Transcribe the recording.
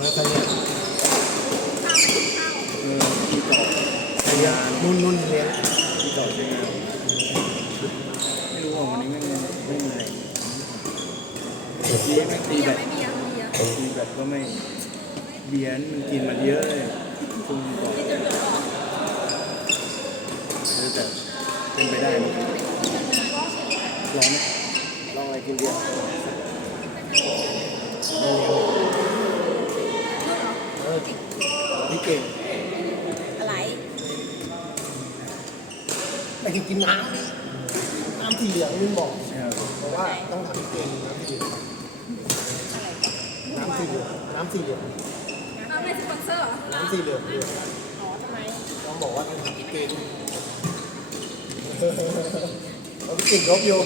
แล้วก็เนี่ยานนุ่นนุ่นเลี้ยงต่อไม่รู้ว่าวันนี้ไม่ไม่มีอะไรตีไม่ตีแบบตีแบบก็ไม่เบียนมันกินมาเยอะเลยคุณบอกแต่เป็นไปได้ไหมลองไหมลองอะไรกินเบียร์ เออพี่เก่งอะไรแต่กินกินน้ำน้ำสีเหลืองนุ่นบอกใช่ครับเพราะว่าต้องทำพี่เก่งน้ำสีเหลืองน้ำสีเหลืองน้ำสีเหลืองอ้าวไม่สปอนเซอร์เหรอน้ำสีเหลืองเนี่ยอ๋อทำไมต้องบอกว่าต้องทำพี่เก่งเอาพี่เก่งลบอยู่